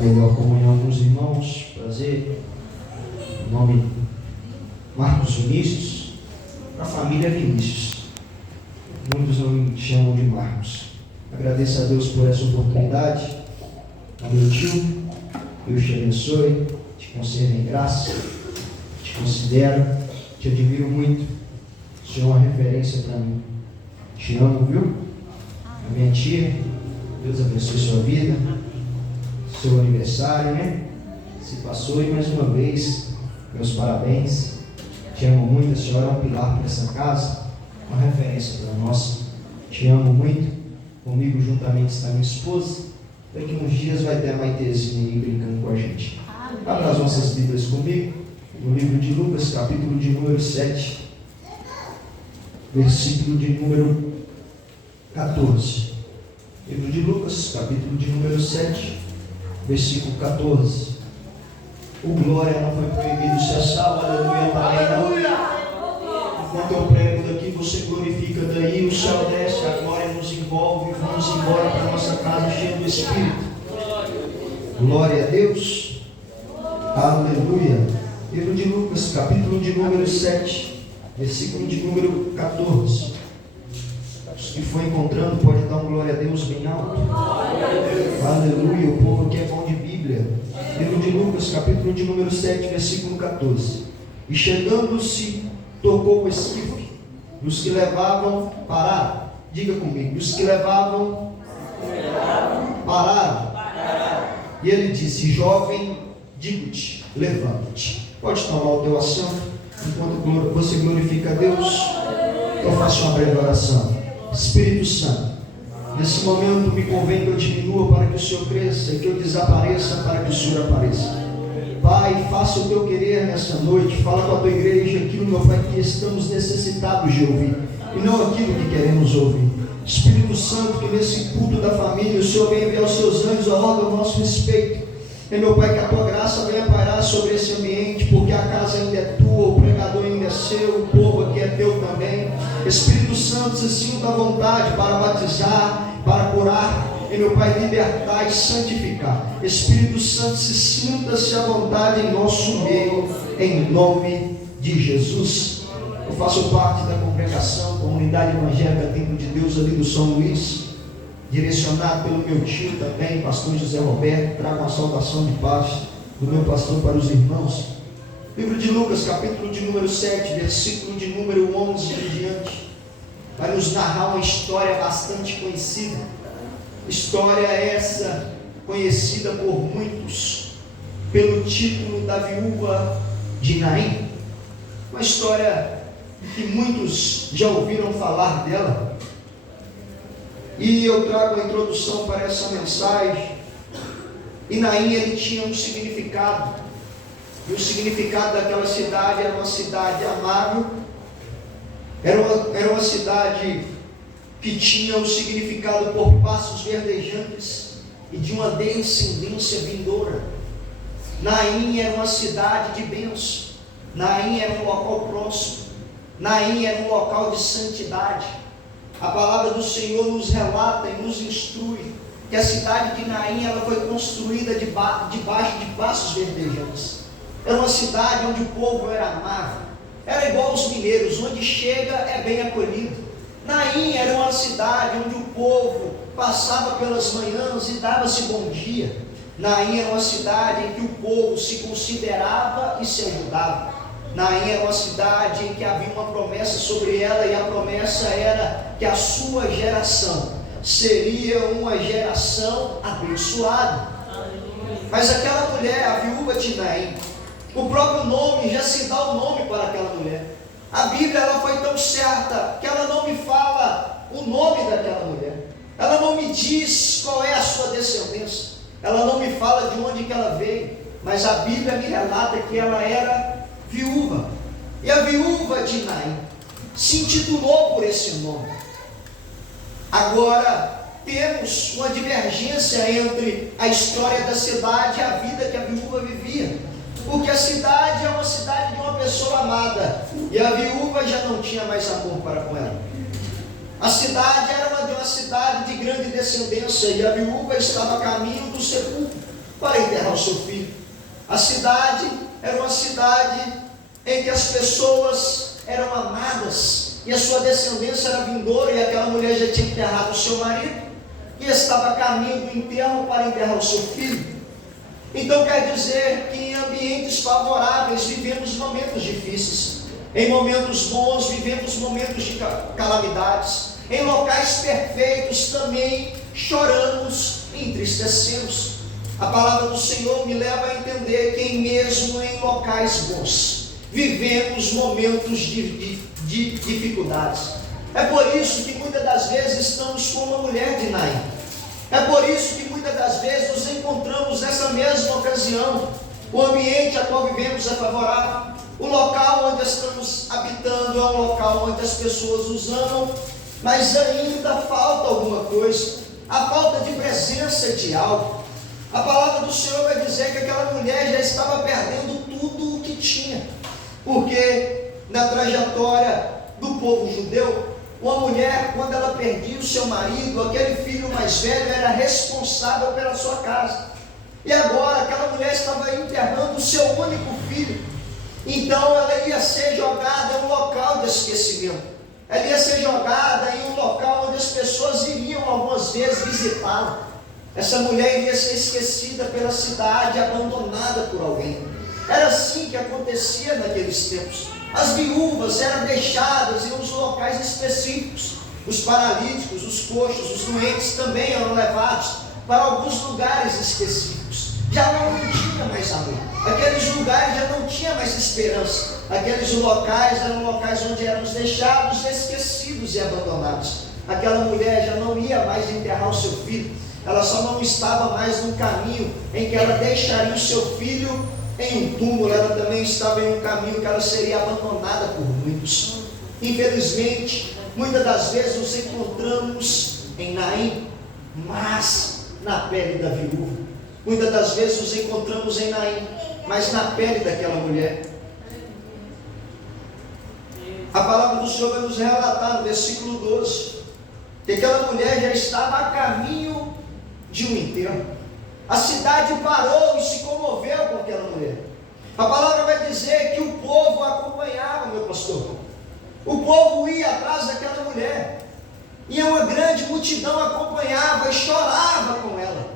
Melhor comunhão com os irmãos, prazer. Em nome Marcos Vinícius, a família Vinícius. Muitos não me chamam de Marcos. Agradeço a Deus por essa oportunidade. Ao meu tio, Deus te abençoe, te conserve em graça, te considero, te admiro muito. O Senhor é uma referência para mim. Te amo, viu? A minha tia, Deus abençoe sua vida. Seu aniversário, né? Se passou, e mais uma vez, meus parabéns. Te amo muito, a senhora é um pilar para essa casa, uma referência para nós. Te amo muito. Comigo juntamente está minha esposa. Daqui uns dias vai ter a Maitezinha aí brincando com a gente. Abra as nossas Bíblias comigo, no livro de Lucas, capítulo de número 7, versículo de número 14. Livro de Lucas, capítulo de número 7, versículo 14. O glória não foi proibido cessar, aleluia, aleluia. Enquanto eu prego daqui, você glorifica daí, o céu desce, a glória nos envolve e vamos embora para a nossa casa cheia do Espírito. Glória a Deus, aleluia. Livro de Lucas, capítulo de número 7, versículo de número 14. Os que for encontrando, pode dar um glória a Deus bem alto. Aleluia, o povo aqui é bom de Bíblia. Livro de Lucas, capítulo de número 7, versículo 14. E chegando-se, tocou o esquife, e os que levavam pararam. Diga comigo, os que levavam pararam. E ele disse: jovem, digo-te, levanta-te. Pode tomar o teu assento, enquanto você glorifica a Deus. Eu faço uma breve oração. Espírito Santo, nesse momento me convém que eu diminua para que o Senhor cresça, e que eu desapareça para que o Senhor apareça. Pai, faça o teu querer nessa noite. Fala com a tua igreja, aquilo, meu Pai, que estamos necessitados de ouvir, e não aquilo que queremos ouvir. Espírito Santo, que nesse culto da família o Senhor venha enviar os seus anjos ao roda do nosso respeito. E, meu Pai, que a tua graça venha pairar sobre esse ambiente, porque a casa ainda é tua, o pregador ainda é seu, o povo aqui é teu também. Espírito Santo, se sinta à vontade para batizar, para curar, e, meu Pai, libertar e santificar. Espírito Santo, se sinta-se à vontade em nosso meio, em nome de Jesus. Eu faço parte da congregação, Comunidade Evangélica Templo de Deus ali do São Luís, direcionado pelo meu tio também, pastor José Roberto. Trago uma saudação de paz do meu pastor para os irmãos. Livro de Lucas, capítulo de número 7, versículo de número 11 em diante, vai nos narrar uma história bastante conhecida. História essa conhecida por muitos pelo título da viúva de Naim. Uma história que muitos já ouviram falar dela. E eu trago a introdução para essa mensagem. E Naim, ele tinha um significado. E o significado daquela cidade era uma cidade amável. Era uma cidade que tinha um significado por passos verdejantes e de uma descendência vindoura. Naim era uma cidade de bênção. Naim era um local próximo. Naim era um local de santidade. A palavra do Senhor nos relata e nos instrui que a cidade de Naim, ela foi construída debaixo de passos verdejantes. Era uma cidade onde o povo era amável. Era igual aos mineiros, onde chega é bem acolhido. Naim era uma cidade onde o povo passava pelas manhãs e dava-se bom dia. Naim era uma cidade em que o povo se considerava e se ajudava. Naim era uma cidade em que havia uma promessa sobre ela, e a promessa era que a sua geração seria uma geração abençoada. Mas aquela mulher, a viúva de Naim, o próprio nome já se dá o nome para aquela mulher. A Bíblia, ela foi tão certa que ela não me fala o nome daquela mulher. Ela não me diz qual é a sua descendência. Ela não me fala de onde que ela veio. Mas a Bíblia me relata que ela era viúva. E a viúva de Naim se intitulou por esse nome. Agora temos uma divergência entre a história da cidade e a vida que a viúva vivia. Porque a cidade é uma cidade de uma pessoa amada, e a viúva já não tinha mais amor para com ela. A cidade era uma cidade de grande descendência, e a viúva estava a caminho do sepulcro. para enterrar o seu filho. A cidade era uma cidade em que as pessoas eram amadas e a sua descendência era vindoura, e aquela mulher já tinha enterrado o seu marido e estava a caminho do enterro para enterrar o seu filho. Então quer dizer que em ambientes favoráveis vivemos momentos difíceis, em momentos bons vivemos momentos de calamidades, em locais perfeitos também choramos e entristecemos. A palavra do Senhor me leva a entender que mesmo em locais bons vivemos momentos de dificuldades. É por isso que muitas das vezes estamos como a mulher de Naim. É por isso que muitas das vezes nos encontramos nessa mesma ocasião. O ambiente a qual vivemos é favorável. O local onde estamos habitando é um local onde as pessoas nos amam, mas ainda falta alguma coisa. A falta de presença de algo. A palavra do Senhor vai dizer que aquela mulher já estava perdendo tudo o que tinha. Porque na trajetória do povo judeu, uma mulher, quando ela perdia o seu marido, aquele filho mais velho era responsável pela sua casa. E agora aquela mulher estava enterrando o seu único filho. Então ela ia ser jogada em um local de esquecimento. Ela ia ser jogada em um local onde as pessoas iriam algumas vezes visitá-la. Essa mulher iria ser esquecida pela cidade, abandonada por alguém. Era assim que acontecia naqueles tempos. As viúvas eram deixadas em uns locais específicos. Os paralíticos, os coxos, os doentes também eram levados para alguns lugares específicos. Já não tinha mais amor. Aqueles lugares já não tinha mais esperança. Aqueles locais eram locais onde éramos deixados, esquecidos e abandonados. Aquela mulher já não ia mais enterrar o seu filho. Ela só não estava mais num caminho em que ela deixaria o seu filho em um túmulo. Ela também estava em um caminho que ela seria abandonada por muitos. Infelizmente, muitas das vezes nos encontramos em Naim, mas na pele da viúva. Muitas das vezes nos encontramos em Naim, mas na pele daquela mulher. A palavra do Senhor vai nos relatar no versículo 12, que aquela mulher já estava a caminho de um enterro. A cidade parou e se comoveu com aquela mulher. A palavra vai dizer que o povo acompanhava, meu pastor. O povo ia atrás daquela mulher, e uma grande multidão acompanhava e chorava com ela.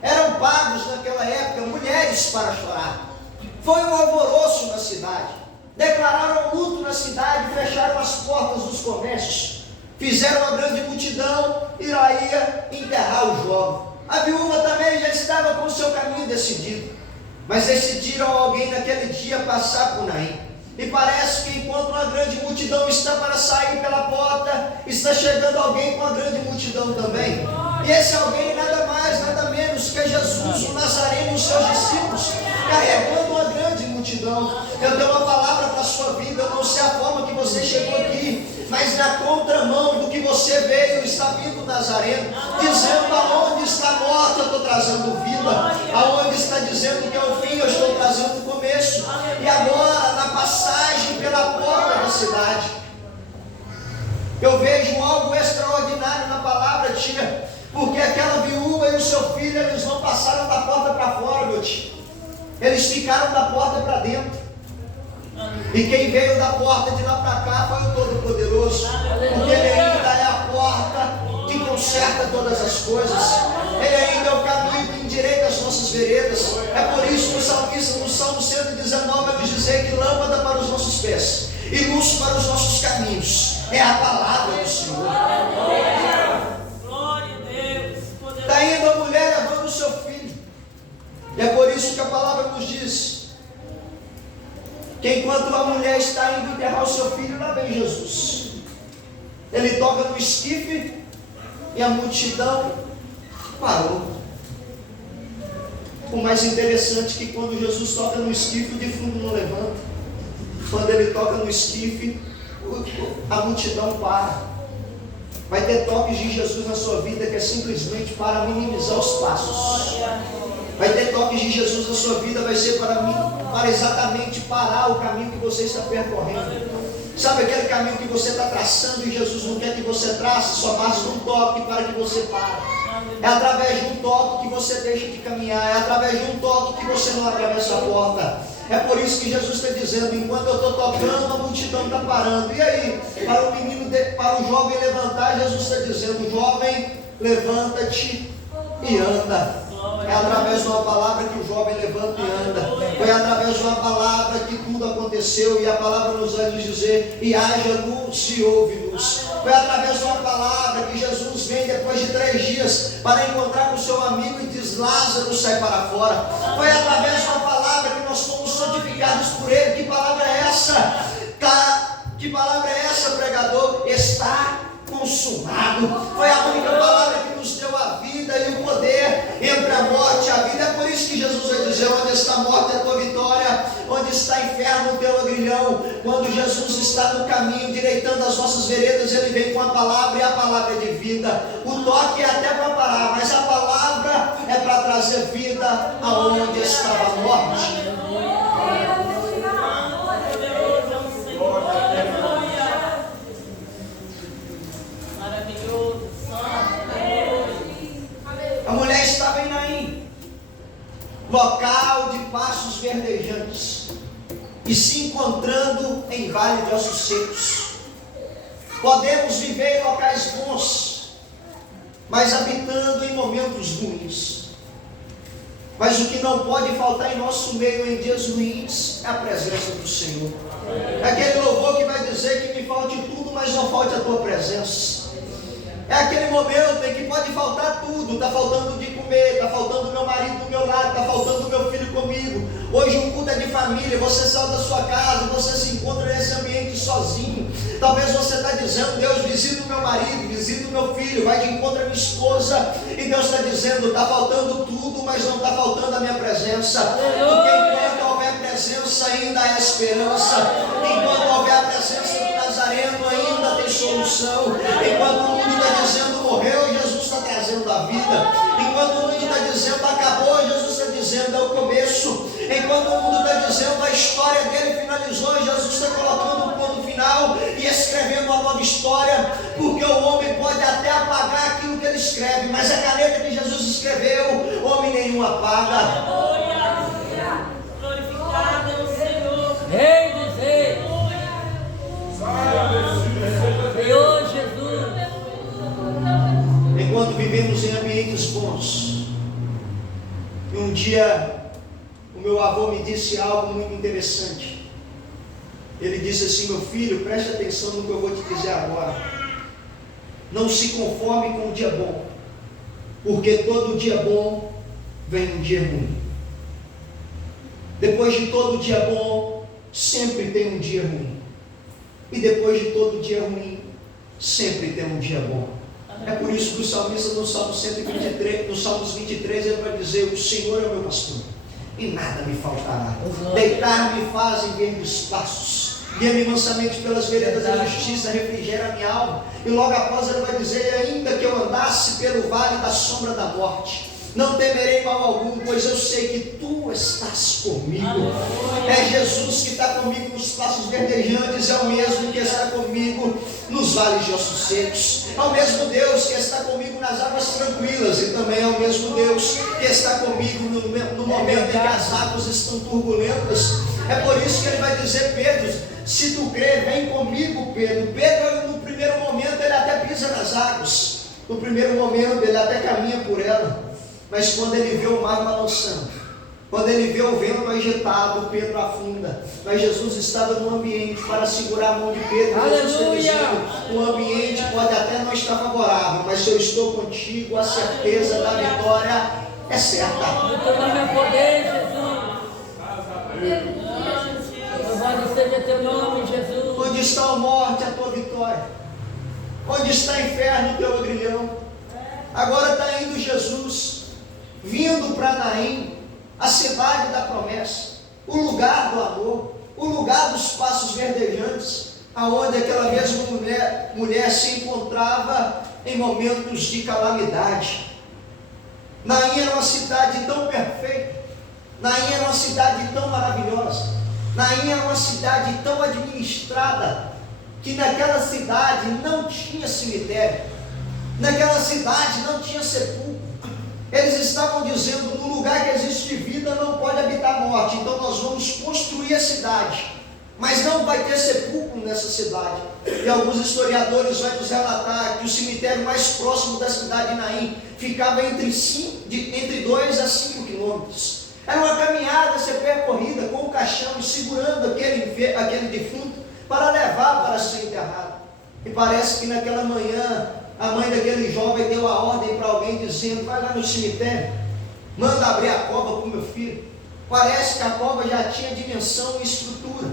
Eram pagos naquela época mulheres para chorar. Foi um alvoroço na cidade. Declararam luto na cidade, fecharam as portas dos comércios, fizeram uma grande multidão e lá ia enterrar o jovem. A viúva também já estava com o seu caminho decidido, mas decidiram alguém naquele dia passar por Naim. E parece que enquanto uma grande multidão está para sair pela porta, está chegando alguém com a grande multidão também. E esse alguém nada mais, nada menos que Jesus, o Nazareno e os seus discípulos, carregando uma grande multidão. Eu tenho uma palavra para a sua vida. Eu não sei a forma que você chegou aqui, mas na contramão do que você veio, está vindo o Nazareno, dizendo: aonde está a morte, eu estou trazendo vida. Aonde está dizendo que é o fim, eu estou trazendo o começo. E agora, na passagem pela porta da cidade, eu vejo algo extraordinário na palavra, tia, porque aquela viúva e o seu filho, eles não passaram da porta para fora, meu tio. Eles ficaram da porta para dentro. E quem veio da porta de lá para cá foi o Todo-Poderoso, porque Ele ainda é a porta que conserta todas as coisas. Ele ainda é o caminho que endireita as nossas veredas. É por isso que o salmista, no Salmo 119, vai nos dizer que lâmpada para os nossos pés e luz para os nossos caminhos é a palavra do Senhor. Está indo a mulher levando o seu filho, e é por isso que a palavra nos diz que enquanto a mulher está indo enterrar o seu filho, lá vem Jesus. Ele toca no esquife e a multidão parou. O mais interessante é que quando Jesus toca no esquife, o defunto não levanta. Quando ele toca no esquife, a multidão para. Vai ter toques de Jesus na sua vida que é simplesmente para minimizar os passos. Vai ter toques de Jesus na sua vida, vai ser para exatamente parar o caminho que você está percorrendo. Sabe aquele caminho que você está traçando e Jesus não quer que você trace? Só basta um toque para que você pare. É através de um toque que você deixa de caminhar. É através de um toque que você não atravessa a porta. É por isso que Jesus está dizendo: enquanto eu estou tocando, a multidão está parando. E aí, para o jovem levantar, Jesus está dizendo: jovem, levanta-te e anda. É através de uma palavra que o jovem levanta e anda. Foi através de uma palavra que tudo aconteceu. E a palavra nos vai nos dizer: e haja luz e houve luz. Foi através de uma palavra que Jesus vem depois de 3 dias para encontrar com o seu amigo e diz: Lázaro, sai para fora. Foi através de uma palavra que nós fomos santificados por ele. Que palavra é essa? Que palavra é essa, pregador? Está consumado. Foi a única palavra que nos deu a vida e o poder entre a morte e a vida. É por isso que Jesus vai dizer: onde está a morte é a tua vitória, onde está inferno o teu agrilhão. Quando Jesus está no caminho, direitando as nossas veredas, ele vem com a palavra, e a palavra é de vida. O toque é até para parar, mas a palavra é para trazer vida aonde estava a morte. A mulher estava em Naim, local de pastos verdejantes, e se encontrando em vale de ossos secos. Podemos viver em locais bons, mas habitando em momentos ruins. Mas o que não pode faltar em nosso meio em dias ruins é a presença do Senhor. É aquele louvor que vai dizer que me falte tudo, mas não falte a tua presença. É aquele momento em que pode faltar tudo. Está faltando de comer, está faltando o meu marido do meu lado, está faltando o meu filho comigo. Hoje um culto é de família, você saiu da sua casa, você se encontra nesse ambiente sozinho. Talvez você está dizendo: Deus, visita o meu marido, visita o meu filho, vai de encontro à minha esposa. E Deus está dizendo: está faltando tudo, mas não está faltando a minha presença. Porque enquanto houver presença, ainda há esperança. Enquanto houver a presença do Nazareno, ainda tem solução. Enquanto o mundo está dizendo morreu, Jesus está trazendo a vida. Enquanto o mundo está dizendo acabou, Jesus está dizendo é o começo. Enquanto o mundo está dizendo a história dele finalizou, Jesus está colocando um ponto final e escrevendo uma nova história. Porque o homem pode até apagar aquilo que ele escreve, mas a caneta que Jesus escreveu, homem nenhum apaga. Glorificado é o Senhor. Rei dos reis. Senhor Jesus. Enquanto vivemos em ambientes bons, e um dia o meu avô me disse algo muito interessante. Ele disse assim: meu filho, preste atenção no que eu vou te dizer agora. Não se conforme com um dia bom, porque todo dia bom vem um dia ruim. Depois de todo dia bom, sempre tem um dia ruim. E depois de todo dia ruim, sempre tem um dia bom. É por isso que o salmista no Salmo 123, no Salmos 23, ele vai dizer: o Senhor é o meu pastor, e nada me faltará. Deitar-me faz em verdes pastos, guia-me mansamente pelas veredas da justiça, refrigera a minha alma. E logo após ele vai dizer: ainda que eu andasse pelo vale da sombra da morte, não temerei mal algum, pois eu sei que tu estás comigo. É Jesus que está comigo nos pastos verdejantes, é o mesmo que está comigo nos vales de ossos secos. É o mesmo Deus que está comigo nas águas tranquilas, e também é o mesmo Deus que está comigo no momento em que as águas estão turbulentas. É por isso que ele vai dizer: Pedro, se tu crer, vem comigo, Pedro. Pedro, no primeiro momento, ele até pisa nas águas. No primeiro momento, ele até caminha por ela. Mas quando ele vê o mar balançando, quando ele vê o vento agitado, Pedro afunda. Mas Jesus estava no ambiente para segurar a mão de Pedro. Jesus está dizendo: o ambiente pode até não estar favorável, mas se eu estou contigo, a certeza da vitória é certa. O teu nome é poder, Jesus. Louvado seja teu nome, Jesus. Onde está a morte, a tua vitória? Onde está o inferno, o teu agrilhão? Agora está indo Jesus, vindo para Naim, a cidade da promessa, o lugar do amor, o lugar dos passos verdejantes, aonde aquela mesma mulher se encontrava em momentos de calamidade. Naim era uma cidade tão perfeita, Naim era uma cidade tão maravilhosa, Naim era uma cidade tão administrada, que naquela cidade não tinha cemitério, naquela cidade não tinha sepulcro, Eles estavam dizendo: no lugar que existe vida não pode habitar morte, então nós vamos construir a cidade, mas não vai ter sepulcro nessa cidade. E alguns historiadores vão nos relatar que o cemitério mais próximo da cidade de Naim ficava entre 2 a 5 quilômetros. Era uma caminhada a ser percorrida com o caixão e segurando aquele defunto para levar para ser enterrado. E parece que naquela manhã a mãe daquele jovem deu a ordem para alguém dizendo: vai lá no cemitério, manda abrir a cova para o meu filho. Parece que a cova já tinha dimensão e estrutura.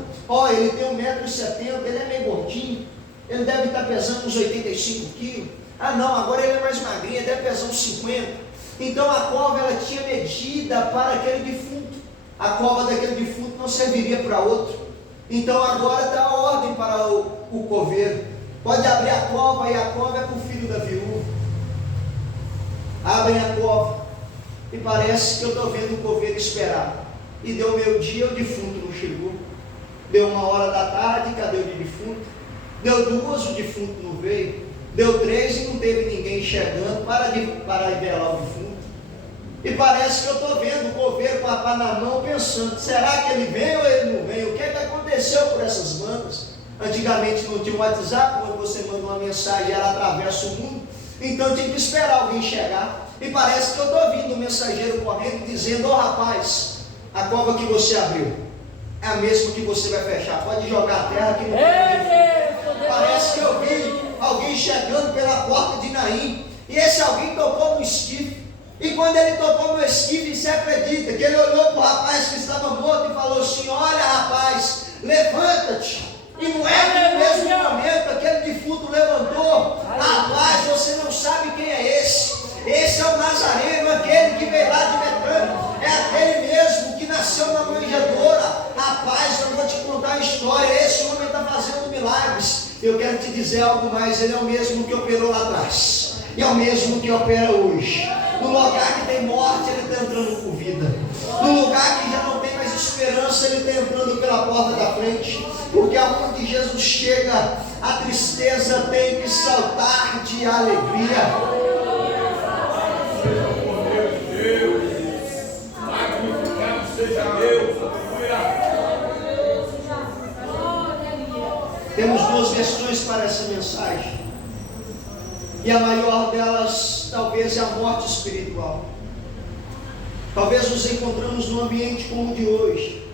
Ele tem 1,70 m, ele é meio gordinho, ele deve estar pesando uns 85 quilos. Não, agora ele é mais magrinho, ele deve pesar uns 50. Então a cova ela tinha medida para aquele defunto. A cova daquele defunto não serviria para outro. Então agora dá a ordem para o coveiro: pode abrir a cova, e a cova é para o filho da viúva. Abrem a cova, e parece que eu estou vendo o coveiro esperar. E deu meio-dia, o defunto não chegou. Deu 1h cadê o defunto? Deu 2, o defunto não veio. Deu 3 e não teve ninguém chegando para velar o defunto. E parece que eu estou vendo o coveiro com a pá na mão pensando: será que ele vem ou ele não vem? O que é que aconteceu por essas bandas? Antigamente não tinha um WhatsApp, quando você manda uma mensagem ela atravessa o mundo, então tinha que esperar alguém chegar. E parece que eu estou ouvindo o mensageiro correndo dizendo: rapaz, a cova que você abriu é a mesma que você vai fechar, pode jogar a terra que não vai. Parece que eu vi alguém chegando pela porta de Naim, e esse alguém tocou no esquife. E quando ele tocou no esquife, você acredita que ele olhou para o rapaz que estava morto e falou assim: olha, rapaz, levanta-te. E não é que no mesmo momento aquele defunto levantou. Rapaz, você não sabe quem é esse. Esse é o Nazareno, aquele que veio lá de Betânia. É aquele mesmo que nasceu na manjedoura. Rapaz, eu vou te contar a história. Esse homem está fazendo milagres. Eu quero te dizer algo mais: ele é o mesmo que operou lá atrás, e é o mesmo que opera hoje. No lugar que tem morte, ele está entrando com vida. No lugar que já não tem mais esperança, ele está entrando pela porta da frente. Porque aonde Jesus chega, a tristeza tem que saltar de alegria. Temos 2 versões para essa mensagem, e a maior delas talvez é a morte espiritual. Talvez nos encontramos num ambiente como o de hoje.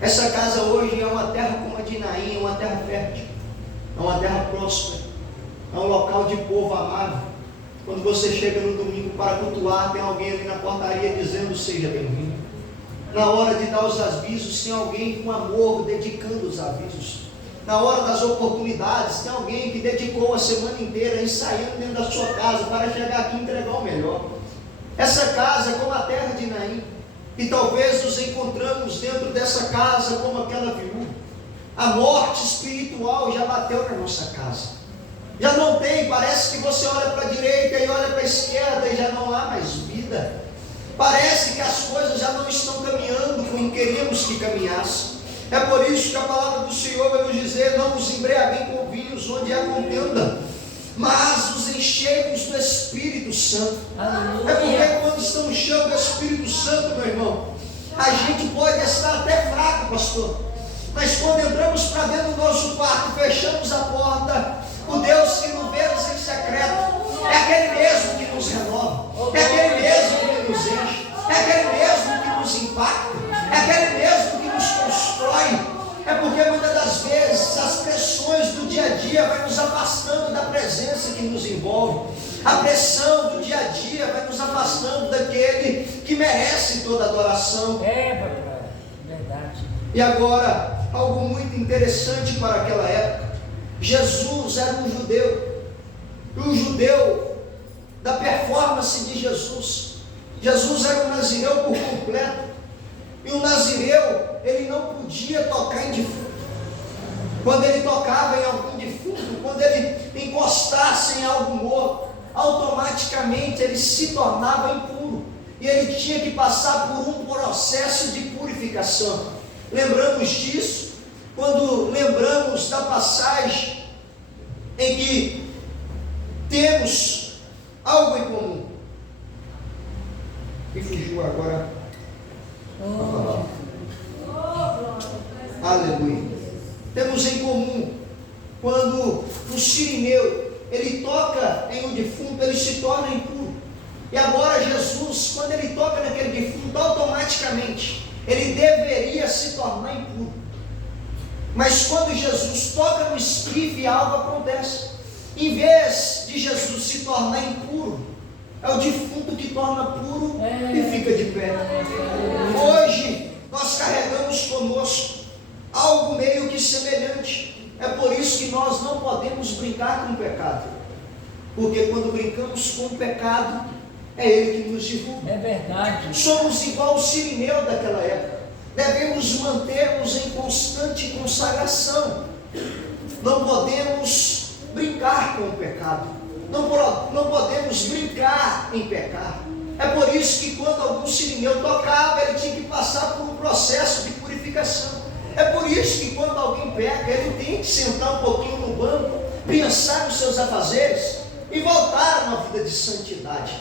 Essa casa hoje é uma terra como a de Naim, é uma terra fértil, é uma terra próspera, é um local de povo amável. Quando você chega no domingo para cultuar, tem alguém ali na portaria dizendo: seja bem-vindo. Na hora de dar os avisos, tem alguém com amor dedicando os avisos. Na hora das oportunidades, tem alguém que dedicou a semana inteira ensaiando dentro da sua casa para chegar aqui e entregar o melhor. Essa casa é como a terra de Naim, e talvez nos encontramos dentro dessa casa como aquela viúva. A morte espiritual já bateu na nossa casa. Já não tem, parece que você olha para a direita e olha para a esquerda e já não há mais vida. Parece que as coisas já não estão caminhando como queríamos que caminhassem. É por isso que a palavra do Senhor vai nos dizer: não nos embriaguem com vinhos onde há contenda, mas os encheios do Espírito Santo. É porque quando estamos cheios do Espírito Santo, meu irmão, a gente pode estar até fraco, pastor, mas quando entramos para dentro do nosso quarto, fechamos a porta, o Deus que nos vê em secreto é aquele mesmo que nos renova, é aquele mesmo que nos enche, é aquele mesmo que nos impacta, é aquele mesmo que nos constrói. É porque muitas das vezes as pressões do dia a dia vai nos afastando da presença que nos envolve. A pressão do dia a dia vai nos afastando daquele que merece toda adoração. Papai, verdade. E agora, algo muito interessante para aquela época: Jesus era um judeu, e o judeu da performance de Jesus. Jesus era um nazireu por completo, e o nazireu, ele não podia tocar em defunto. Quando ele tocava em algum defunto, quando ele encostasse em algo morto, automaticamente ele se tornava impuro, e ele tinha que passar por um processo de purificação. Lembramos disso quando lembramos da passagem em que temos algo em comum. fugiu agora a palavra. Aleluia. Temos em comum, quando o sirineu, ele toca em um defunto, ele se torna impuro. E agora Jesus, quando ele toca naquele defunto, automaticamente, ele deveria se tornar impuro. Mas quando Jesus toca no esquife, algo acontece. Em vez de Jesus se tornar impuro, é o defunto que torna puro e fica de pé. Hoje, nós carregamos conosco algo meio que semelhante. É por isso que nós não podemos brincar com o pecado. Porque quando brincamos com o pecado, é ele que nos derruba. É verdade. Somos igual o sirineu daquela época. Devemos manter-nos em constante consagração. Não podemos brincar com o pecado. Não podemos brincar em pecar. É por isso que quando algum sirineu tocava, ele tinha que passar por um processo de purificação. É por isso que quando alguém peca, ele tem que sentar um pouquinho no banco, pensar nos seus afazeres e voltar a uma vida de santidade.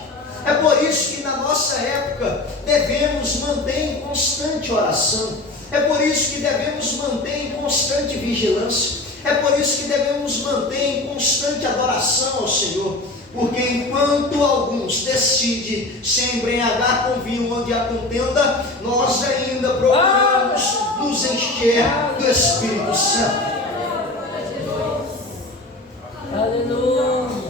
É por isso que na nossa época devemos manter em constante oração. É por isso que devemos manter em constante vigilância. É por isso que devemos manter em constante adoração ao Senhor. Porque enquanto alguns decidem se embriagar com vinho onde há contenda, nós ainda procuramos nos encher do Espírito Santo. Aleluia.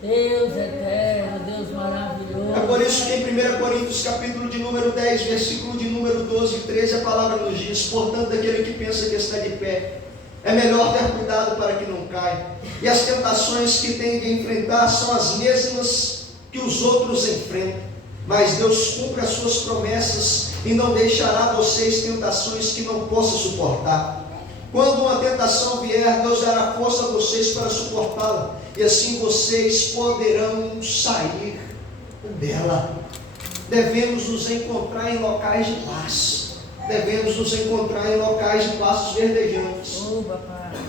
Deus eterno, Deus maravilhoso. É por isso que em 1 Coríntios capítulo de número 10, versículo de número 12 e 13, a palavra nos diz: portanto, aquele que pensa que está de pé, é melhor ter cuidado para que não caia. E as tentações que tem de enfrentar são as mesmas que os outros enfrentam. Mas Deus cumpre as suas promessas e não deixará vocês tentações que não possam suportar. Quando uma tentação vier, Deus dará força a vocês para suportá-la. E assim vocês poderão sair dela. Devemos nos encontrar em locais de paz. Devemos nos encontrar em locais de pastos verdejantes.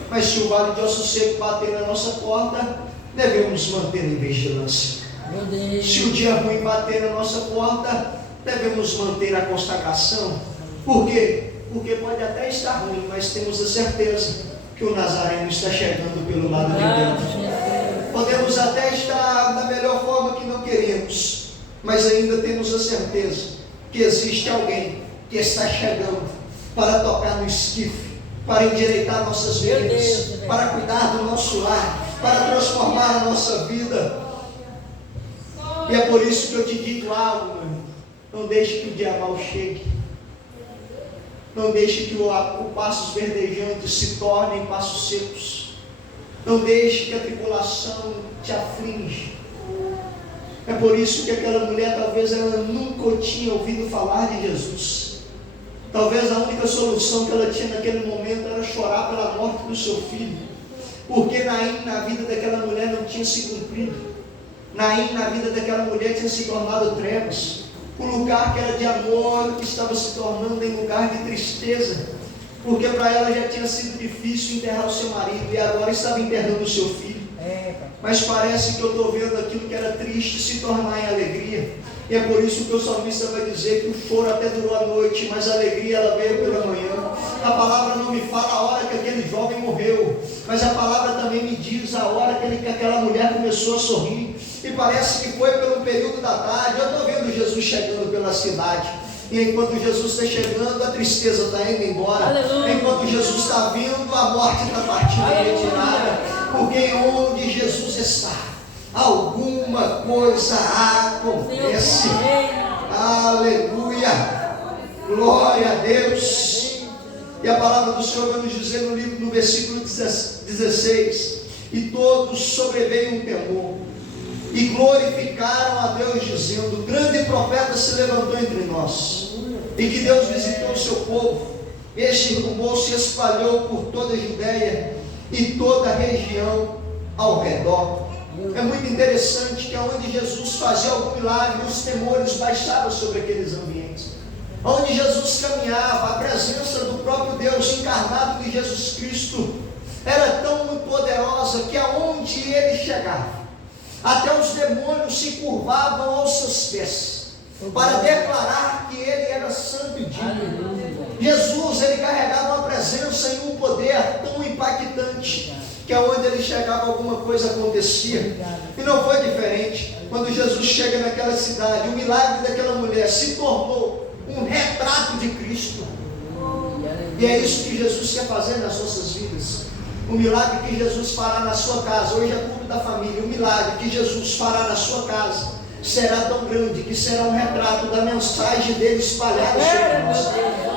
Mas se o vale de ossos secos bater na nossa porta, devemos manter em vigilância. Se o dia ruim bater na nossa porta, devemos manter a consagração. Por quê? Porque pode até estar ruim, mas temos a certeza que o Nazareno está chegando pelo lado de dentro. Podemos até estar da melhor forma que não queremos, mas ainda temos a certeza que existe alguém que está chegando para tocar no esquife, para endireitar nossas vidas, para cuidar do nosso lar, para transformar a nossa vida. E é por isso que eu te digo algo, meu irmão: não deixe que o dia mal chegue, não deixe que o passos verdejantes se tornem passos secos, não deixe que a tribulação te aflige. É por isso que aquela mulher, talvez ela nunca tinha ouvido falar de Jesus. Talvez a única solução que ela tinha naquele momento era chorar pela morte do seu filho, porque Naim na vida daquela mulher não tinha se cumprido. Naim na vida daquela mulher tinha se tornado trevas. O lugar que era de amor que estava se tornando em lugar de tristeza, porque para ela já tinha sido difícil enterrar o seu marido e agora estava enterrando o seu filho. Mas parece que eu estou vendo aquilo que era triste se tornar em alegria. E é por isso que o salmista vai dizer que o choro até durou a noite, mas a alegria ela veio pela manhã. A palavra não me fala a hora que aquele jovem morreu, mas a palavra também me diz a hora que aquela mulher começou a sorrir. E parece que foi pelo período da tarde. Eu estou vendo Jesus chegando pela cidade. E enquanto Jesus está chegando, a tristeza está indo embora. Aleluia. Enquanto Jesus está vindo, a morte está partindo e retirada. Porque onde Jesus está, alguma coisa acontece. Aleluia. Glória a Deus. E a palavra do Senhor vai nos dizer no versículo 16: e todos sobreveio um temor e glorificaram a Deus, dizendo: grande profeta se levantou entre nós, e que Deus visitou o seu povo. Este rumor se espalhou por toda a Judéia e toda a região ao redor. É muito interessante que onde Jesus fazia algum milagre, os temores baixavam sobre aqueles ambientes. Onde Jesus caminhava, a presença do próprio Deus encarnado de Jesus Cristo era tão poderosa que aonde ele chegava, até os demônios se curvavam aos seus pés. para declarar que ele era santo e digno. Aleluia. Jesus, ele carregava uma presença e um poder tão impactante, que aonde ele chegava alguma coisa acontecia. E não foi diferente. Quando Jesus chega naquela cidade, o milagre daquela mulher se tornou um retrato de Cristo. E é isso que Jesus quer fazer nas nossas vidas. O milagre que Jesus fará na sua casa, hoje é culto da família, o milagre que Jesus fará na sua casa será tão grande que será um retrato da mensagem dele espalhada sobre nós.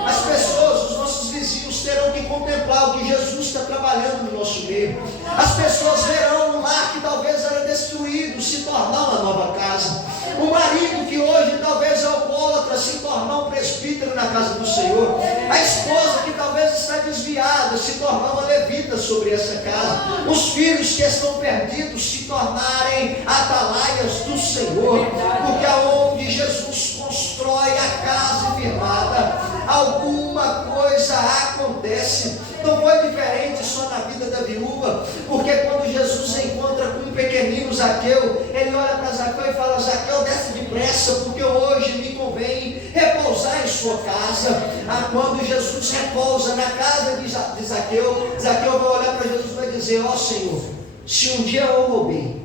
As pessoas, os nossos vizinhos terão que contemplar o que Jesus está trabalhando no nosso meio. As pessoas verão um lar que talvez era destruído se tornar uma nova casa. O marido que hoje talvez é alcoólatra se tornar um presbítero na casa do Senhor. A esposa que talvez está desviada se tornar uma levita sobre essa casa. Os filhos que estão perdidos se tornarem atalaias do Senhor. Porque aonde Jesus constrói a casa firmada, alguma coisa acontece. Não foi diferente só na vida da viúva, porque quando Jesus encontra com um pequenino Zaqueu, ele olha para Zaqueu e fala: Zaqueu, desce depressa, porque hoje me convém repousar em sua casa. Quando Jesus repousa na casa de Zaqueu, Zaqueu vai olhar para Jesus e vai dizer: ó Senhor, se um dia eu roubei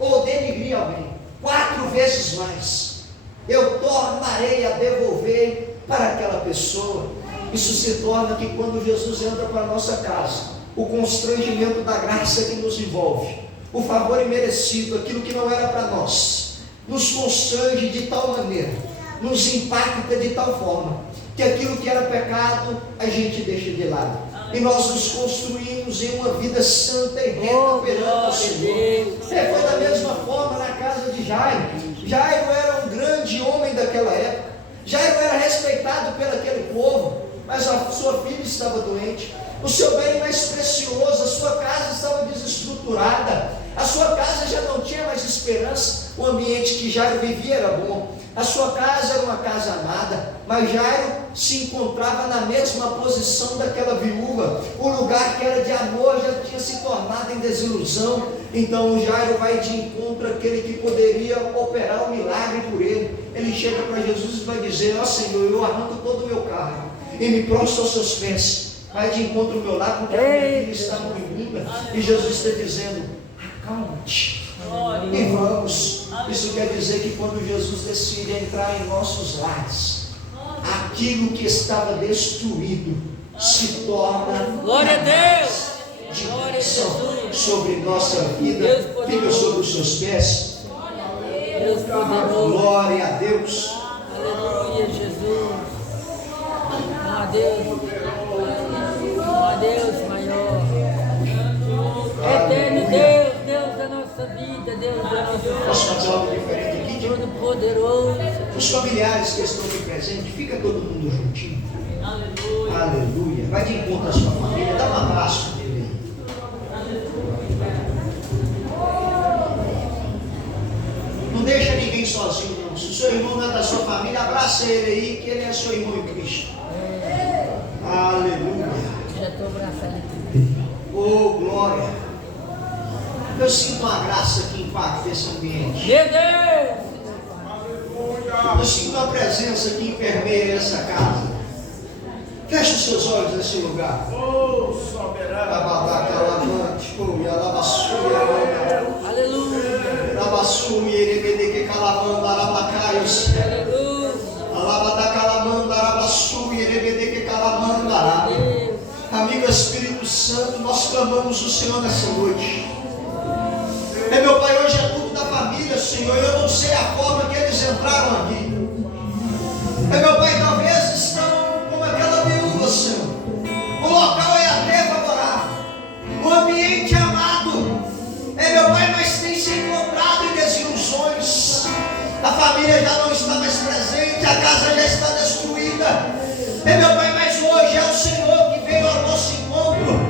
ou denigri alguém 4 vezes mais, eu tornarei a devolver para aquela pessoa. Isso se torna que quando Jesus entra para a nossa casa, o constrangimento da graça que nos envolve, o favor imerecido, aquilo que não era para nós, nos constrange de tal maneira, nos impacta de tal forma, que aquilo que era pecado, a gente deixa de lado. E nós nos construímos em uma vida santa e reta perante o Senhor. Foi da mesma forma na casa de Jairo. Jairo era um grande homem daquela época. Jairo era respeitado pelo aquele povo, mas a sua filha estava doente. O seu bem mais precioso, a sua casa estava desestruturada. A sua casa já não tinha mais esperança. O ambiente que Jairo vivia era bom. A sua casa era uma casa amada, mas Jairo se encontrava na mesma posição daquela viúva. O lugar que era de amor já tinha se tornado em desilusão. Então Jairo vai de encontro àquele que poderia operar o milagre por ele. Ele chega para Jesus e vai dizer: ó Senhor, eu arranco todo o meu carro e me prostro aos seus pés. Vai de encontro ao meu lar, porque a minha filha está moribunda. E Jesus está dizendo: acalma-te e vamos. Isso quer dizer que quando Jesus decide entrar em nossos lares, aquilo que estava destruído se torna glória a Deus, de bênção sobre nossa vida. Fica sobre os seus pés. Deus poderoso. Glória a Deus. Aleluia, Jesus. A Deus. A Deus maior. Eterno Deus, Deus da nossa vida, Deus da nossa vida. Posso fazer algo diferente aqui? Todo poderoso. Os familiares que estão aqui presentes, fica todo mundo juntinho. Aleluia. Aleluia. Vai de encontro à sua família, dá um abraço nele aí. Não deixa ninguém sozinho, não. Se o seu irmão não é da sua família, abraça ele aí, que ele é seu irmão em Cristo. Aleluia. Já estou abraçando aqui. Oh, glória. Eu sinto uma graça que impacta esse ambiente. Meu Deus. Eu sinto uma presença que permeia essa casa. Feche os seus olhos nesse lugar. Oh, soberano. Aleluia. Rabassumi, Erebede, Calamanda, Arabacaios. Aleluia. Alabada, Calamanda, Arabassumi, Erebede, Calamanda. Amigo Espírito Santo, nós clamamos o Senhor nessa noite. Meu Pai, hoje é culto da família, Senhor. Eu não sei a forma que eles entraram aqui. Meu Pai, talvez estão como aquela viúva, Senhor. O local é até favorável. O ambiente é amado. Meu Pai, mas tem se encontrado em desilusões. A família já não está mais presente, a casa já está destruída. Meu Pai, mas hoje é o Senhor que veio ao nosso encontro.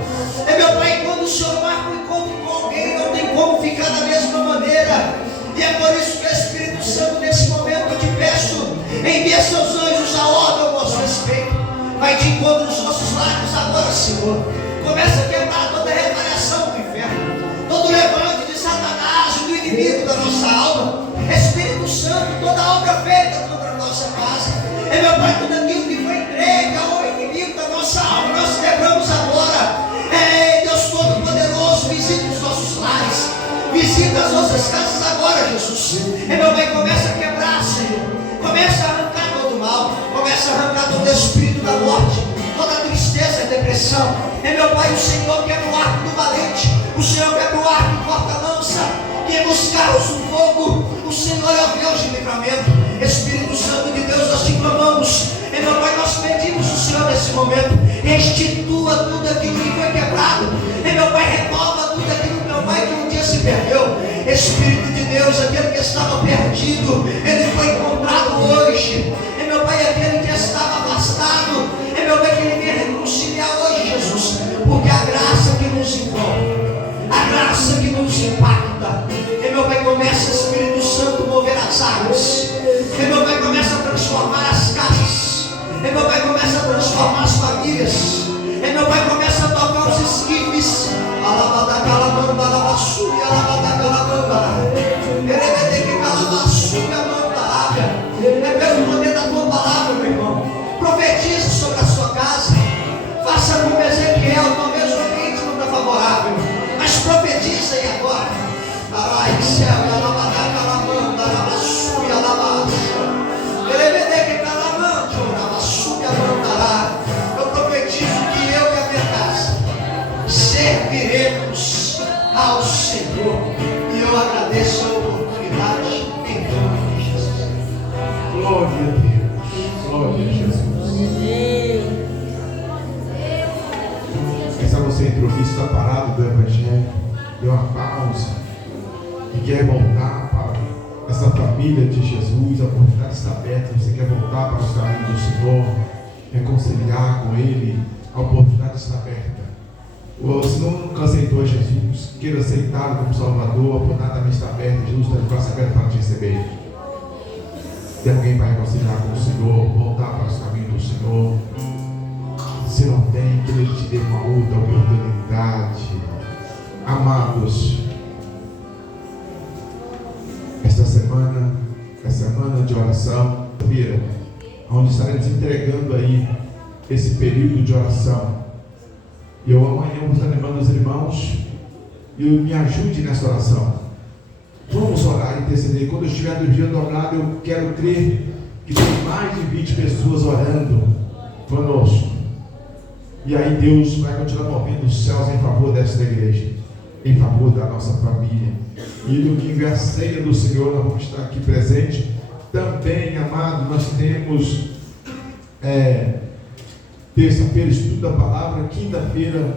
Meu Pai, quando o Senhor marca o encontro com alguém, não tem como ficar da mesma maneira. E é por isso que o Espírito Santo, nesse momento, eu te peço, envia seus anjos a ordem ao nosso respeito. Vai de encontro aos nossos lares agora, Senhor. Começa a quebrar toda a retaliação do inferno, todo levante de Satanás e do inimigo da nossa alma. Espírito Espírito Santo, toda obra feita contra a nossa casa, meu Pai, tudo aquilo que foi entregue ao inimigo da nossa alma, nós quebramos agora. Deus Todo-Poderoso, visita os nossos lares, visita as nossas casas agora, Jesus. Meu Pai, começa a quebrar, Senhor, começa a arrancar todo o mal, começa a arrancar todo o espírito da morte, toda a tristeza e depressão. Meu Pai, o Senhor quebra o arco do valente, o Senhor quebra o arco do porta-lança, queima os carros do fogo. O Senhor é o Deus de livramento. Espírito Santo de Deus, nós te clamamos. Meu Pai, nós pedimos o Senhor nesse momento, restitua tudo aquilo que foi quebrado. Meu Pai, renova tudo aquilo, meu Pai, que um dia se perdeu. Espírito de Deus, aquele que estava perdido, ele foi encontrado hoje. Meu Pai, aquele que estava afastado, meu Pai, que ele vem reconciliar hoje, Jesus, porque a graça que nos envolve, a graça que nos impacta, meu Pai, começa, Espírito Santo, mover as águas. Meu Pai, começa a transformar as casas. Meu Pai, começa a transformar as famílias. Meu Pai, começa a tocar os esquifes. Alabada calabanda, alabassuia, alabada calabanda. Erebede que calabassuia, manda área. Pelo poder da tua palavra, meu irmão, profetiza sobre a sua casa. Faça como Ezequiel, talvez o ambiente não está favorável, mas profetiza aí agora. Arai, céu, alabada calabanda, alabassuia, alabassuia. Erebede que calabanda, alabassuia, mandará. Eu profetizo que eu e a minha casa serviremos ao Senhor, e eu agradeço a oportunidade em nome de Jesus. Glória a Deus, glória a Jesus. Essa você entrou aqui, está parado do Evangelho, deu uma pausa e quer voltar para essa família de Jesus. A oportunidade está aberta. Você quer voltar para os caminhos do Senhor, reconciliar com Ele, a oportunidade está aberta. Ou se nunca aceitou Jesus, queira aceitá-lo como Salvador, a oportunidade também está aberta. Jesus está de braço aberto para te receber. Tem alguém para reconciliar com o Senhor, voltar para os caminhos do Senhor? Se não tem, que Ele te dê uma outra oportunidade. Amados, esta semana é semana de oração, onde estaremos entregando aí esse período de oração. E eu amanhã vou estar lembrando os irmãos e me ajude nessa oração. Vamos orar e interceder. Quando eu estiver do dia dobrado, eu quero crer que tem mais de 20 pessoas orando conosco. E aí Deus vai continuar movendo os céus em favor desta igreja, em favor da nossa família. E no que vier a ceia do Senhor, nós vamos estar aqui presente. Também, amado, nós temos terça-feira estudo da palavra, quinta-feira